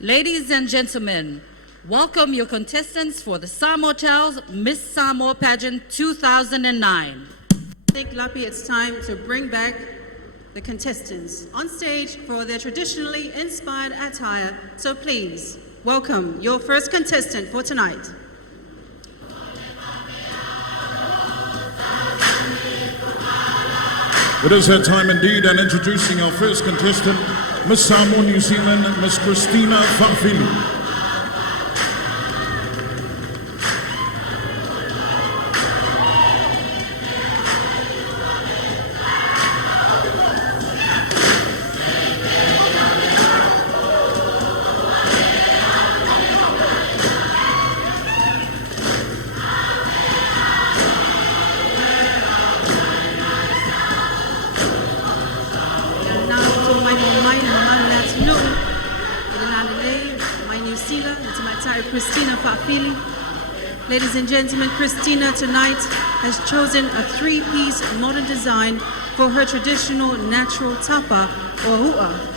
Ladies and gentlemen, welcome your contestants for the Samoa Child's Miss Samoa Pageant 2009. I think, Lā'ei, it's time to bring back the contestants on stage for their traditionally inspired attire. So please, welcome your first contestant for tonight. It is that time indeed, and introducing our first contestant, Miss Samoa New Zealand, Miss Christina Fa'afili. Christina Fa'afili. Ladies and gentlemen, Christina tonight has chosen a three-piece modern design for her traditional natural tapa or hua.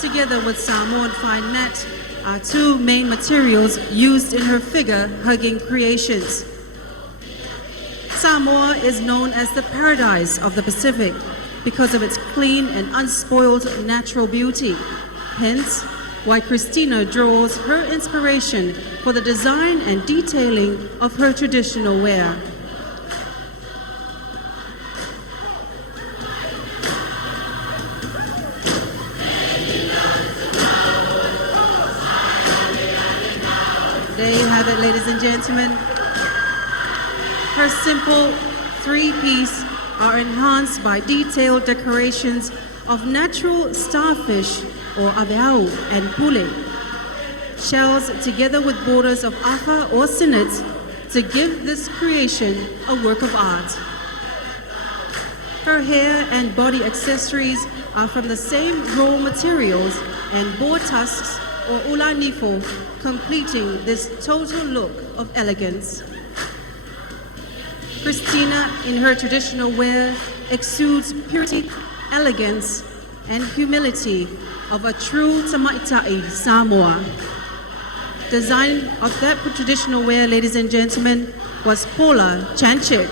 Together with Samoan fine mat are two main materials used in her figure-hugging creations. Samoa is known as the paradise of the Pacific because of its clean and unspoiled natural beauty. Hence, why Christina draws her inspiration for the design and detailing of her traditional wear. There you have it, ladies and gentlemen. Her simple three-piece are enhanced by detailed decorations of natural starfish or aveau and pule, shells together with borders of afa or sinnet to give this creation a work of art. Her hair and body accessories are from the same raw materials and boar tusks or ula nifo, completing this total look of elegance. Christina, in her traditional wear, exudes purity, elegance, and humility of a true Tuiātaga Samoa. Design of that traditional wear, ladies and gentlemen, was Paula Chanchik.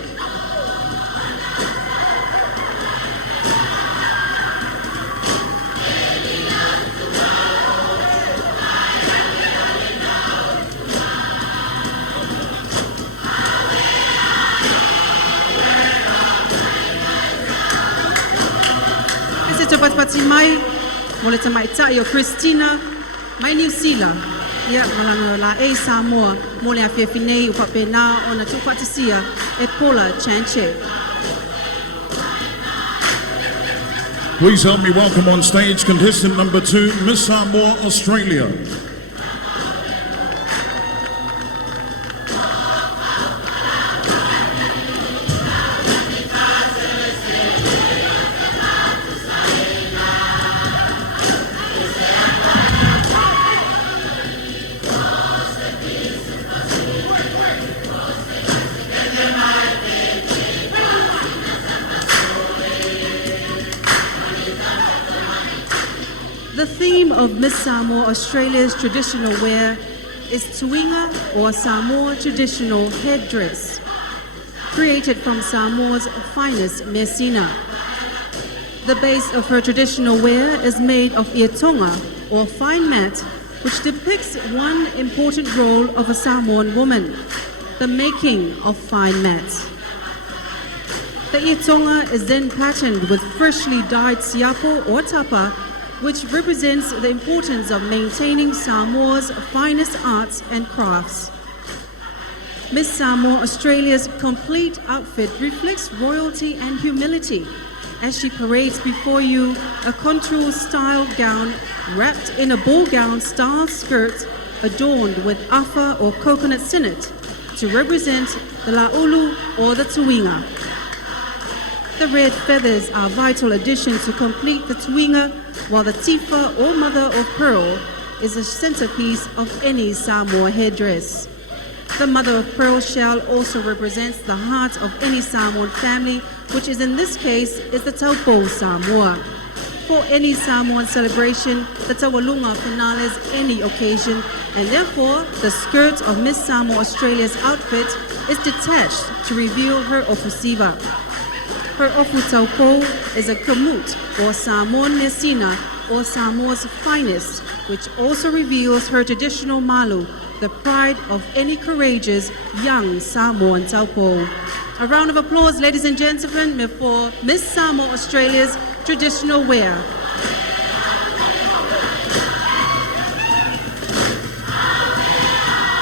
Mole Tuiātaga Christina, mai New Zealand. Ia malanga Lā'ei Samoa, mole a whiawhinei upapena o na tukwatasia e Paula Chanche. Please help me welcome on stage contestant number 2, Miss Samoa, Australia. The theme of Miss Samoa Australia's traditional wear is tuiātaga or Samoa traditional headdress, created from Samoa's finest messina. The base of her traditional wear is made of ietonga or fine mat, which depicts one important role of a Samoan woman, the making of fine mats. The ietonga is then patterned with freshly dyed siapo or tapa, which represents the importance of maintaining Samoa's finest arts and crafts. Miss Samoa Australia's complete outfit reflects royalty and humility as she parades before you a contour-style gown wrapped in a ball gown-style skirt adorned with afa or coconut sinnet to represent the laulu or the tuiātaga. The red feathers are a vital addition to complete the tuiātaga, while the tifa or mother of pearl is a centerpiece of any Samoa headdress. The mother of pearl shell also represents the heart of any Samoan family, which is in this case is the Taupou Samoa. for any Samoan celebration, the Tauilunga finales any occasion, and therefore the skirt of Miss Samoa Australia's outfit is detached to reveal her ofusiva. Her ofu taupo is a kamut, or Samoan Messina, or Samoa's finest, which also reveals her traditional malu, the pride of any courageous young Samoan taupo. A round of applause, ladies and gentlemen, for Miss Samoa Australia's traditional wear.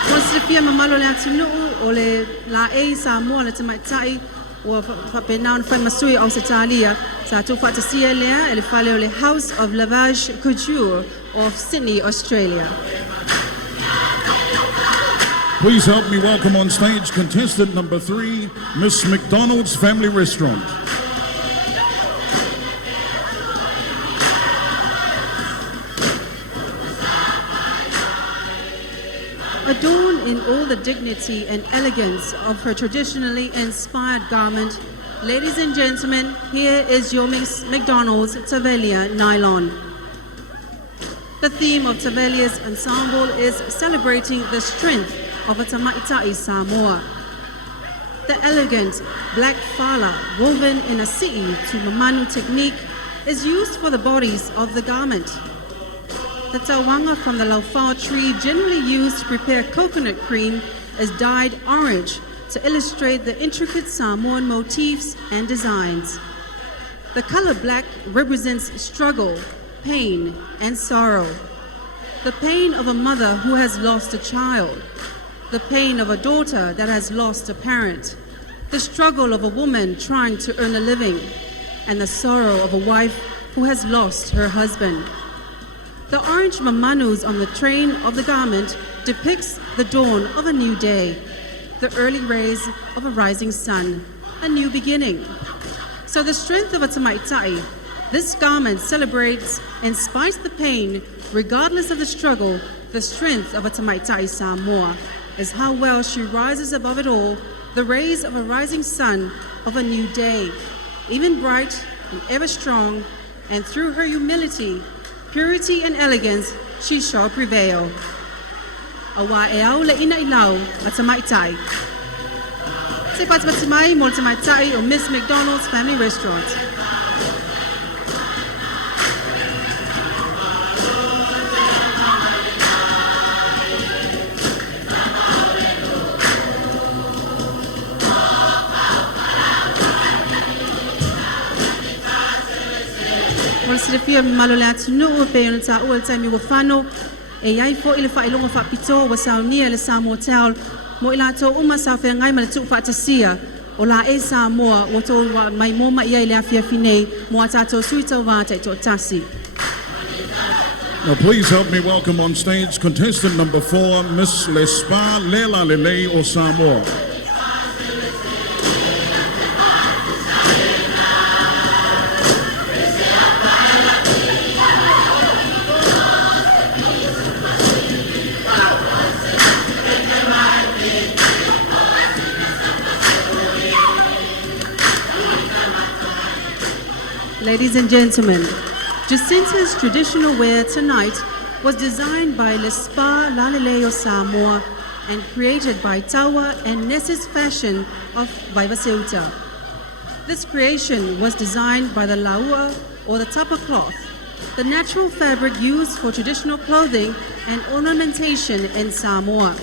Konsilifia mamalo le atinu o le Lā'ei Samoa le tamaitai o whapenau na whai masui au se tālia sa tu whaatasia lea e le whale o le House of Lavage Couture of Sydney, Australia. Please help me welcome on stage contestant number 3, Miss McDonald's Family Restaurant. Adorned in all the dignity and elegance of her traditionally inspired garment, ladies and gentlemen, here is your Miss McDonald's Tavelia Nylon. The theme of Tavelia's ensemble is celebrating the strength of a Tuiātaga Samoa. The elegant black fala woven in a si'i to mamanu technique is used for the bodies of the garment. The tauanga from the laufau tree generally used to prepare coconut cream is dyed orange to illustrate the intricate Samoan motifs and designs. The color black represents struggle, pain, and sorrow. The pain of a mother who has lost a child, the pain of a daughter that has lost a parent, the struggle of a woman trying to earn a living, and the sorrow of a wife who has lost her husband. The orange mamanus on the train of the garment depicts the dawn of a new day, the early rays of a rising sun, a new beginning. So the strength of a Tuiātaga, this garment celebrates, in spite of the pain, regardless of the struggle, the strength of a Tuiātaga Samoa is how well she rises above it all, the rays of a rising sun of a new day, even bright and ever strong, and through her humility, purity and elegance, she shall prevail. Awa e au le ina ilau a Tuiātaga. Se patimatimai mo Tuiātaga o Miss McDonald's Family Restaurant. Silifia malole atunu pe ona ta o taimi wa fano e ai fo ile fa ilonga fa pito wa saunia le Samoa Hotel mo ila to uma sa fe ngai ma tu fa tasia o Lā'ei Samoa o to mai mo ma ia ile afia fine mo ata to suita wa te to tasi. Now please help me welcome on stage contestant number 4, Miss Lespa Lā'ei o Samoa. Ladies and gentlemen, Jacinta's traditional wear tonight was designed by Lespa Lā'ei o Samoa and created by Taua and Nessus Fashion of Vaivaseuta. This creation was designed by the laua or the tapa cloth, the natural fabric used for traditional clothing and ornamentation in Samoa.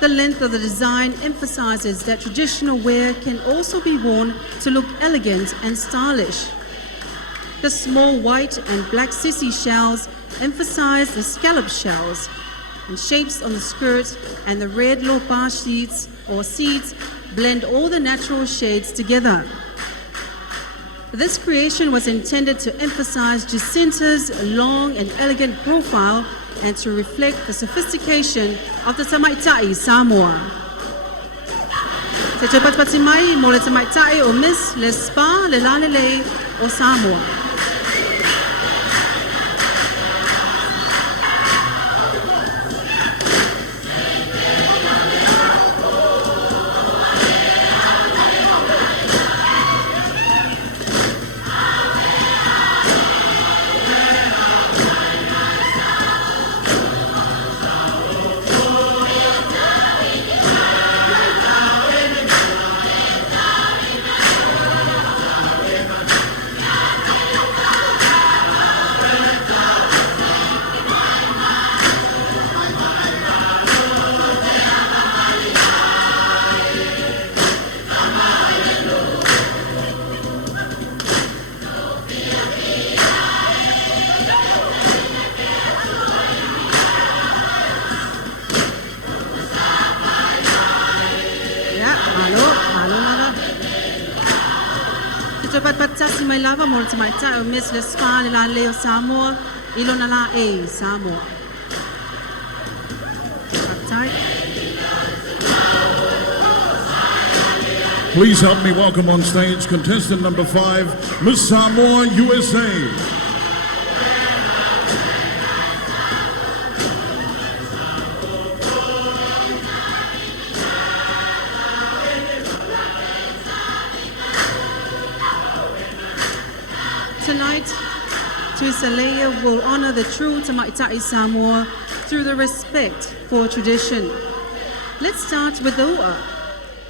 The length of the design emphasizes that traditional wear can also be worn to look elegant and stylish. The small white and black sissy shells emphasize the scallop shells and shapes on the skirt, and the red lopa sheets or seeds blend all the natural shades together. This creation was intended to emphasize Jacinta's long and elegant profile and to reflect the sophistication of the Tuiātaga Samoa. Se te patpati mai mo le Tuiātaga o Miss Lespa Lā'ei o Samoa. Tasi mai lava mo le tamaita o Miss Lā'ei o Samoa, ilona Lā'ei, Samoa. Uptight. Please help me welcome on stage contestant number 5, Miss Samoa, USA. Tonight, Tuiātaga will honor the true Tuiātaga Samoa through the respect for tradition. Let's start with the ua.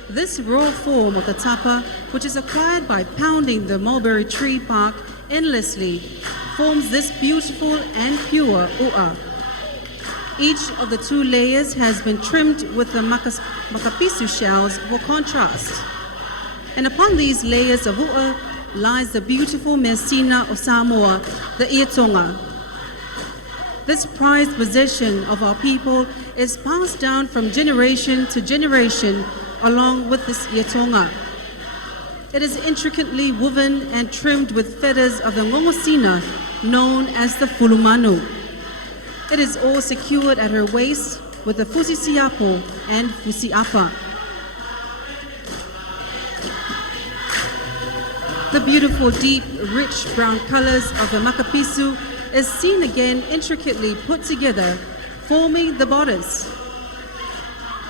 This raw form of the tapa, which is acquired by pounding the mulberry tree bark endlessly, forms this beautiful and pure ua. Each of the 2 layers has been trimmed with the makapisu shells for contrast. And upon these layers of ua lies the beautiful Mesina of Samoa, the Tuiātaga. This prized possession of our people is passed down from generation to generation along with this Tuiātaga. It is intricately woven and trimmed with feathers of the ngongosina known as the fulumanu. It is all secured at her waist with the fusisiapo and fusiapa. The beautiful, deep, rich brown colors of the makapisu is seen again intricately put together, forming the bodice.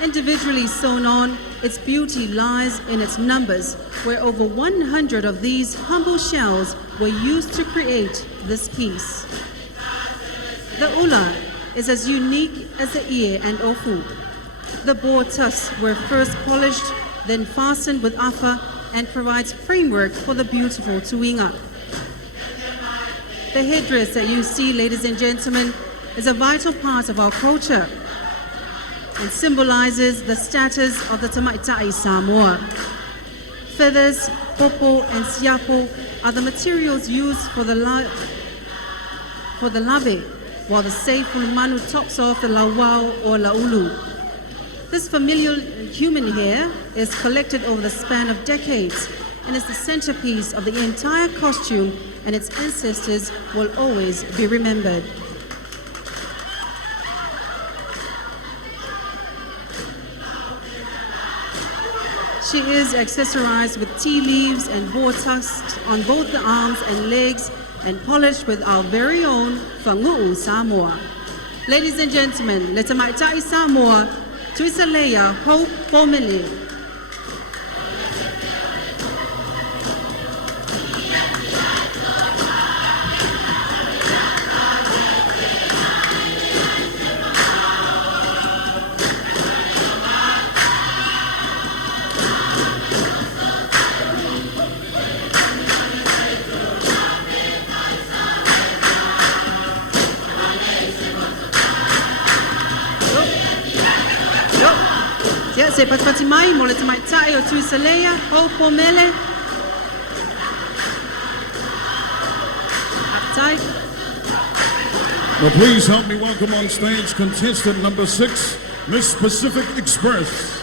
Individually sewn on, its beauty lies in its numbers, where over 100 of these humble shells were used to create this piece. The ula is as unique as the ear and ofu. The boar tusks were first polished, then fastened with afa, and provides framework for the beautiful tuinga. The headdress that you see, ladies and gentlemen, is a vital part of our culture and symbolizes the status of the Tuiātaga Samoa. Feathers, popo, and siapo are the materials used for the Lā'ei, while the safe fulumanu tops off the lawao or laulu. This familial human hair is collected over the span of decades and is the centerpiece of the entire costume, and its ancestors will always be remembered. She is accessorized with tea leaves and boar tusks on both the arms and legs and polished with our very own whangu'u Samoa. Ladies and gentlemen, le Tuiātaga Samoa, Tuiātaga, Hope Formally. Se patpati mai mo le Tuiātaga o Tuiātaga, Hope Formally. Uptight. Now please help me welcome on stage contestant number 6, Miss Pacific Express.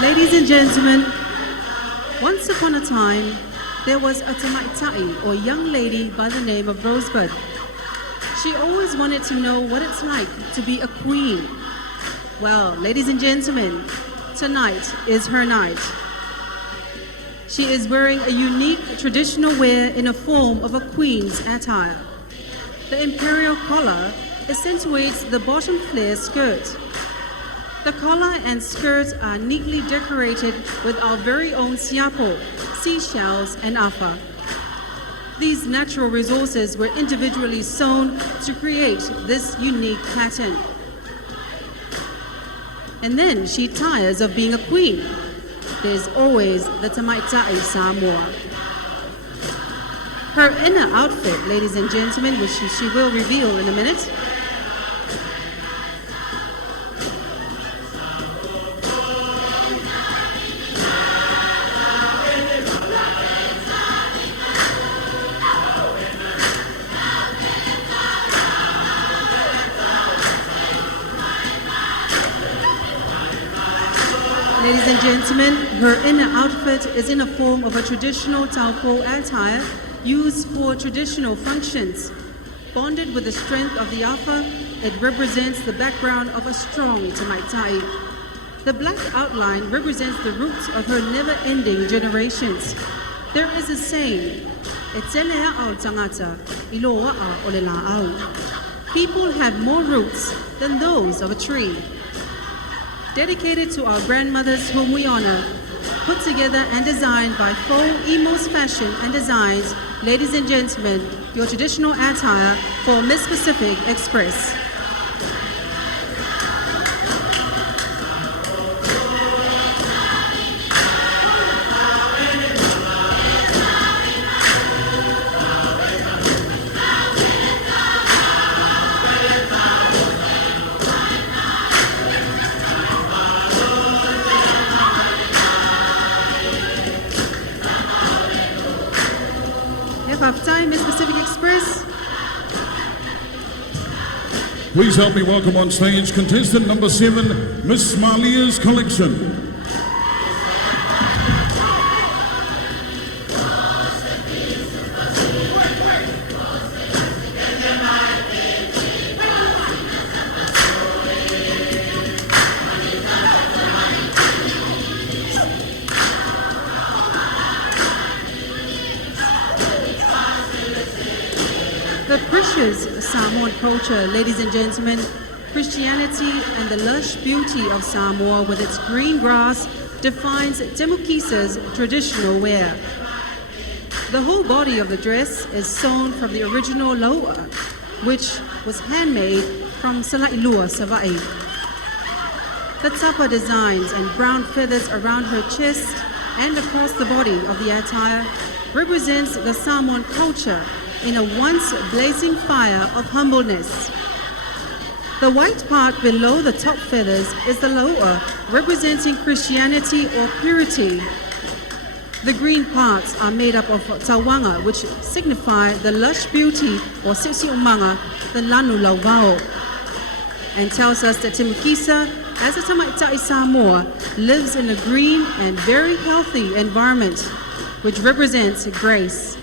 Ladies and gentlemen, once upon a time, there was a Tuiātaga, or young lady by the name of Rosebud. She always wanted to know what it's like to be a queen. Well, ladies and gentlemen, tonight is her night. She is wearing a unique traditional wear in a form of a queen's attire. The imperial collar accentuates the bottom flare skirt. The collar and skirt are neatly decorated with our very own siapo, seashells, and afa. These natural resources were individually sewn to create this unique pattern. And then she tires of being a queen. There's always the Tuiātaga Samoa. Her inner outfit, ladies and gentlemen, which she will reveal in a minute, and gentlemen, her inner outfit is in the form of a traditional taupo attire used for traditional functions. Bonded with the strength of the afa, it represents the background of a strong tamaitai. The black outline represents the roots of her never-ending generations. There is a saying, "Etselea au tangata, iloa o le lā'au." People have more roots than those of a tree. Dedicated to our grandmothers whom we honor, put together and designed by Faux Emos Fashion and Designs, ladies and gentlemen, your traditional attire for Miss Pacific Express. Half-time, Miss Pacific Express. Please help me welcome on stage contestant number 7, Miss Malia's collection. The precious Samoan culture, ladies and gentlemen, Christianity and the lush beauty of Samoa with its green grass defines Te Mukisa's traditional wear. The whole body of the dress is sewn from the original Lā'ei, which was handmade from Salailua Sava'i. The tapa designs and brown feathers around her chest and across the body of the attire represents the Samoan culture in a once blazing fire of humbleness. The white part below the top feathers is the Lā'ei, representing Christianity or purity. The green parts are made up of tawanga, which signify the lush beauty, or sexy umanga, the lanu lauvao, and tells us that Te Mukisa, as a Tamaitai Samoa, lives in a green and very healthy environment, which represents grace.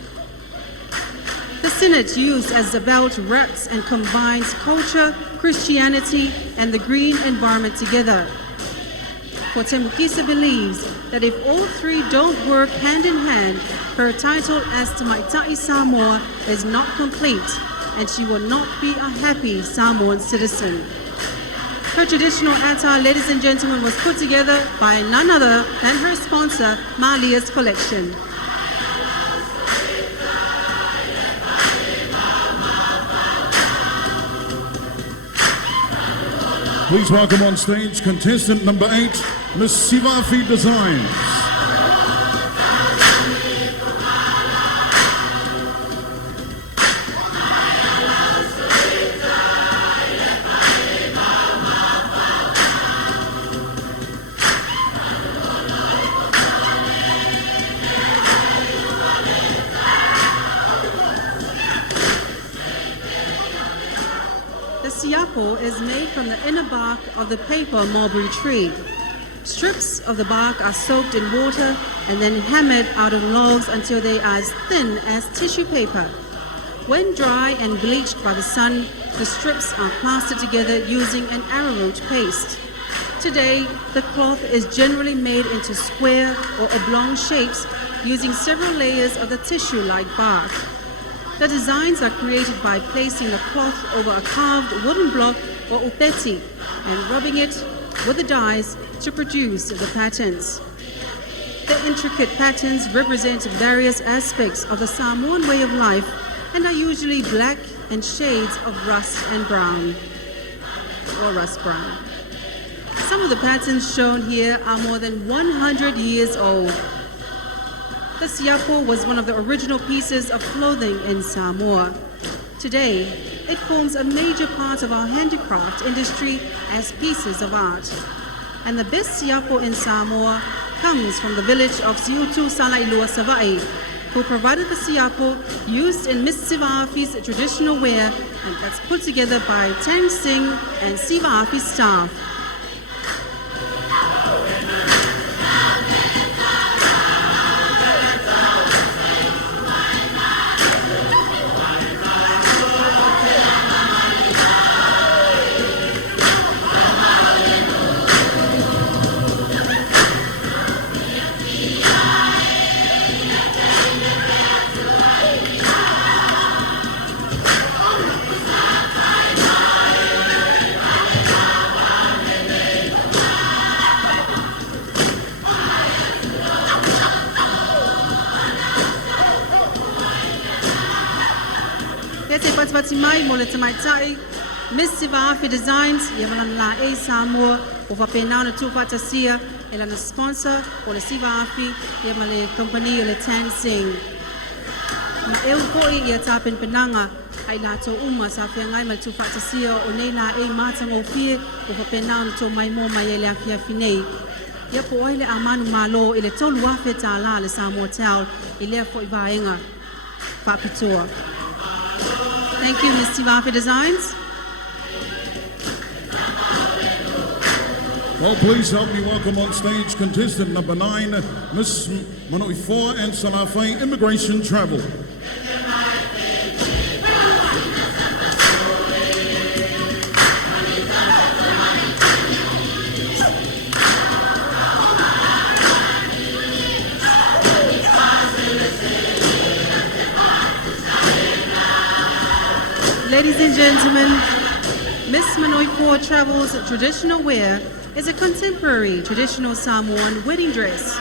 The sinnet used as the belt wraps and combines culture, Christianity, and the green environment together. For Te Mukisa believes that if all three don't work hand in hand, her title as Tamaitai Samoa is not complete, and she will not be a happy Samoan citizen. Her traditional attire, ladies and gentlemen, was put together by none other than her sponsor, Malia's Collection. Please welcome on stage contestant number 8, Miss Sivafi Designs. The siapo is made from the inner bark of the paper mulberry tree. Strips of the bark are soaked in water and then hammered out of logs until they are as thin as tissue paper. When dry and bleached by the sun, the strips are plastered together using an arrowroot paste. Today, the cloth is generally made into square or oblong shapes using several layers of the tissue-like bark. The designs are created by placing the cloth over a carved wooden block or upeti and rubbing it with the dyes to produce the patterns. The intricate patterns represent various aspects of the Samoan way of life and are usually black and shades of rust and brown, or rust brown. Some of the patterns shown here are more than 100 years old. The siapo was one of the original pieces of clothing in Samoa. Today, it forms a major part of our handicraft industry as pieces of art. And the best siapo in Samoa comes from the village of Siutu Salailua Sava'i, who provided the siapo used in Miss Sivafi's traditional wear, and that's put together by Tang Singh and Sivafi's staff. Batimai, Mole Tamaitai, Miss Samoa Designs, Yamalan Lā'ei Samoa, Ova Penana Tuiātaga, Elana sponsor, Ola Sivafi, Yamale Company, Ole Tansing. Ma eu koi ia tapin penanga, ai lato uma sa whiangai mal Tuiātaga, o nei Lā'ei mātango fie, Ova Penana to mai mo mai ele afia finei. Ia po oile a manu malo, ile tolu afe tā la le Samoa Tau, ile fo i vaenga, whapitoa. Thank you, Miss Samoa Designs. Well, please help me welcome on stage contestant number 9, Miss Manui 4 and Salafai Immigration Travel. Ladies and gentlemen, Miss Manui 4 Travel's traditional wear is a contemporary traditional Samoan wedding dress.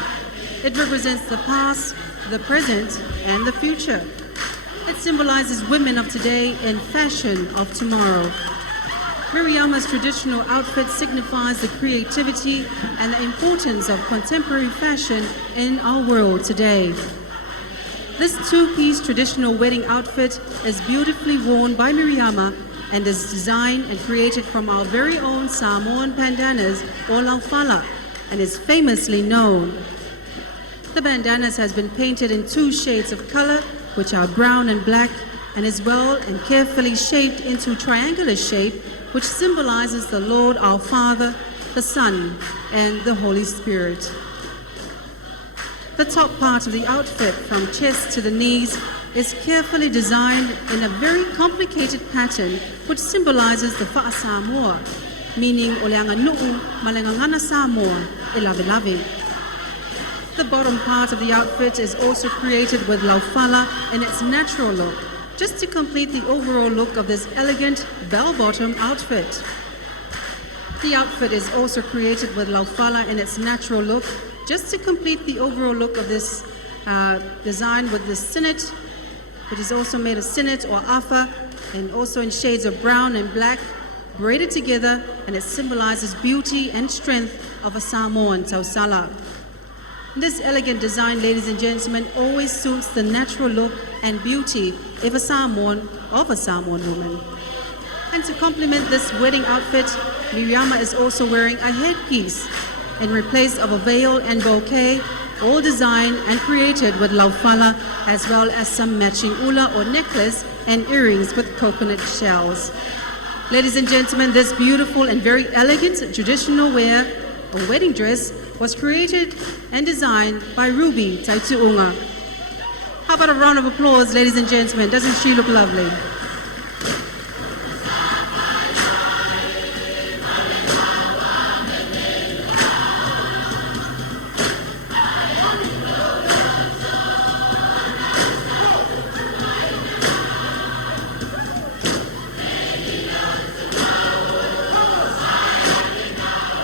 It represents the past, the present, and the future. It symbolizes women of today and fashion of tomorrow. Miriama's traditional outfit signifies the creativity and the importance of contemporary fashion in our world today. This two-piece traditional wedding outfit is beautifully worn by Miriama and is designed and created from our very own Samoan bandanas or laufala and is famously known. The bandanas has been painted in 2 shades of color, which are brown and black, and is well and carefully shaped into triangular shape, which symbolizes the Lord our Father, the Son, and the Holy Spirit. The top part of the outfit, from chest to the knees, is carefully designed in a very complicated pattern which symbolizes the Fa'a Samoa, meaning Oleanga Nu'u Malangangana Samoa, Elave. The bottom part of the outfit is also created with laufala in its natural look, just to complete the overall look of this elegant bell-bottom outfit. The outfit is also created with laufala in its natural look, just to complete the overall look of this design with the sinnet. It is also made of sinnet or afa, and also in shades of brown and black, braided together, and it symbolizes beauty and strength of a Samoan tausala. This elegant design, ladies and gentlemen, always suits the natural look and beauty of a Samoan woman. And to complement this wedding outfit, Miriama is also wearing a headpiece in replace of a veil and bouquet, all designed and created with laufala, as well as some matching ula or necklace and earrings with coconut shells. Ladies and gentlemen, this beautiful and very elegant traditional wear, a wedding dress, was created and designed by Ruby Taitu'unga. How about a round of applause, ladies and gentlemen? Doesn't she look lovely?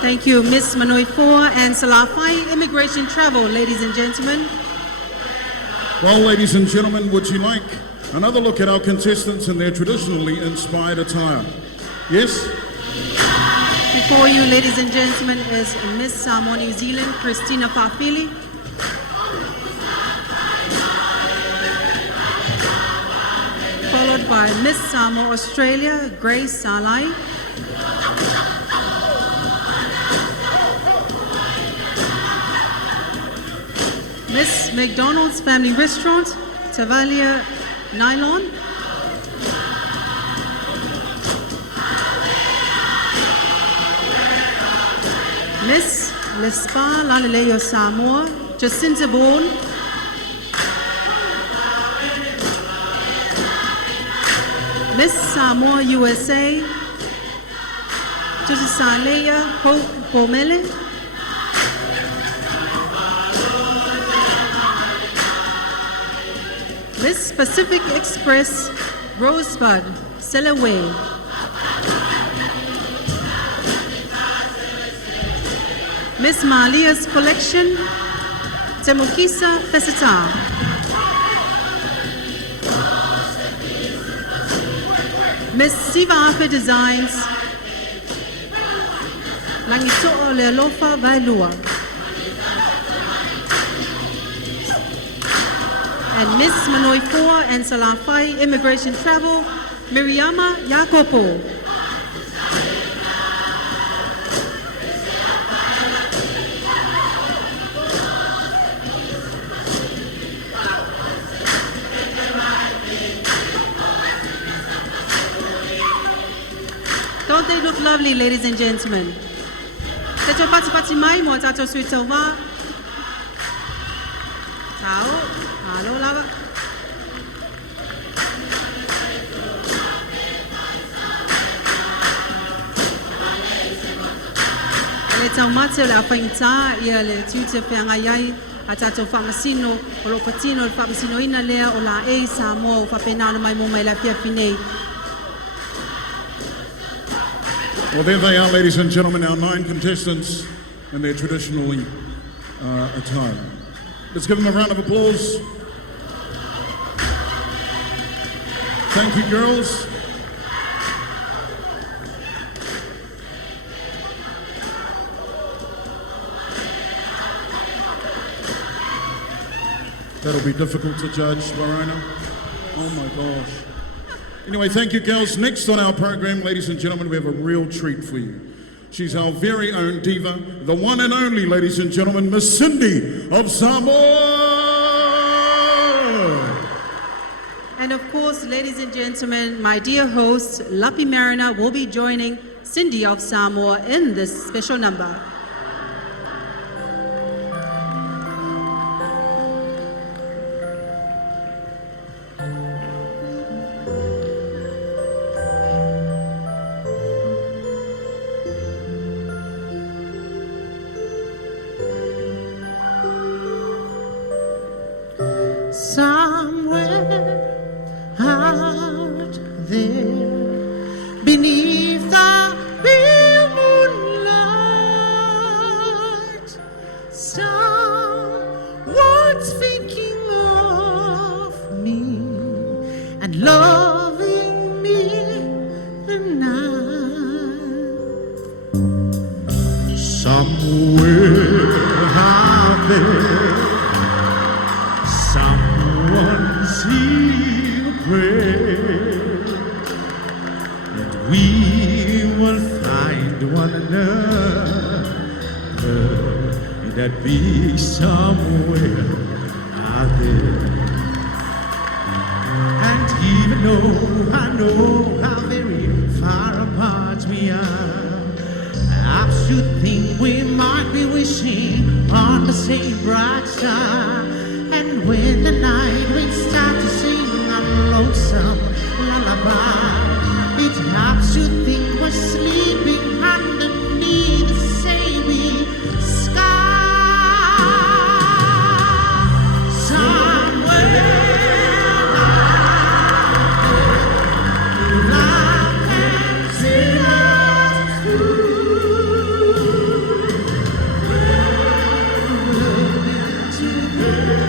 Thank you, Miss Manui 4 and Salafai Immigration Travel, ladies and gentlemen. Well, ladies and gentlemen, would you like another look at our contestants in their traditionally inspired attire? Yes? Before you, ladies and gentlemen, is Miss Samoa New Zealand, Christina Papili. Followed by Miss Samoa Australia, Grace Lā'ei. Miss McDonald's Family Restaurant, Tavalia Nylon. Miss Lespa Lalileo Samoa, Jacinta Bourne. Miss Samoa USA, Tuiātaga Hope Pomele. Miss Pacific Express, Rosebud Selaway. Miss Malia's Collection, Temukisa Fesita. Miss Sivafa Designs, Langito'o le Lofa Vailua. And Miss Manoi 4 and Salafai Immigration Travel, Miriama Jacopo. Don't they look lovely, ladies and gentlemen? Tato pati mai mo tato sui tauwa. Tao, halo lava. Le tau mate le apainta ia le tuite whianga iai a tato whamasino o lo patino o whamasino ina lea o Lā'ei Samoa o whapenana mai mo mai la whiawhinei. Well, there they are, ladies and gentlemen, our 9 contestants in their traditionally attire. Let's give them a round of applause. Thank you, girls. That'll be difficult to judge, Lorena. Oh my gosh. Anyway, thank you, girls. Next on our program, ladies and gentlemen, we have a real treat for you. She's our very own diva, the one and only, ladies and gentlemen, Miss Cindy of Samoa. And of course, ladies and gentlemen, my dear host, Lapi Mariner, will be joining Cindy of Samoa in this special number. Somewhere out there, beneath the pale moonlight, someone's thinking of me and loving me tonight. Somewhere out there, someone's here praying that we will find one another, that be somewhere out there. And even though I know how very far apart we are, I should think we might be wishing on the same bright star. And when the night winds start to sing a lonesome lullaby, it helps you think we're sleeping underneath the same sky. Somewhere out there, love can see us through. Together,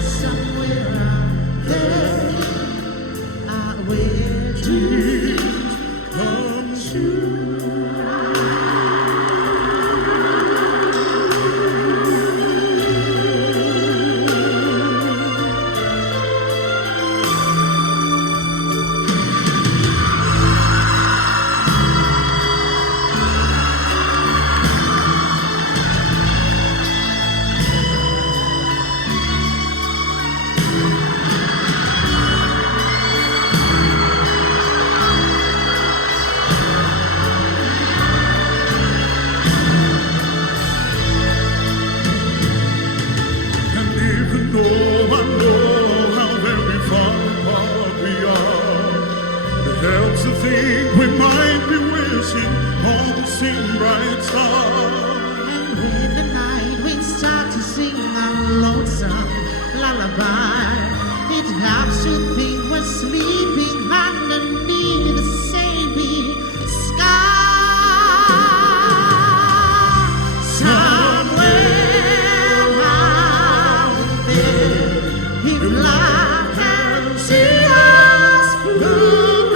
somewhere out there, where dreams come true. And even though I know how very far apart we are, it helps to think we might be wishing on the same bright star. And when the night winds start to sing a lonesome lullaby, it helps you think we're sleeping underneath the same sky. Somewhere out there, if life can see us through.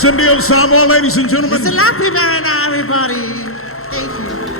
Cindy of Samoa, ladies and gentlemen. It's a happy Marina, everybody. Thank you.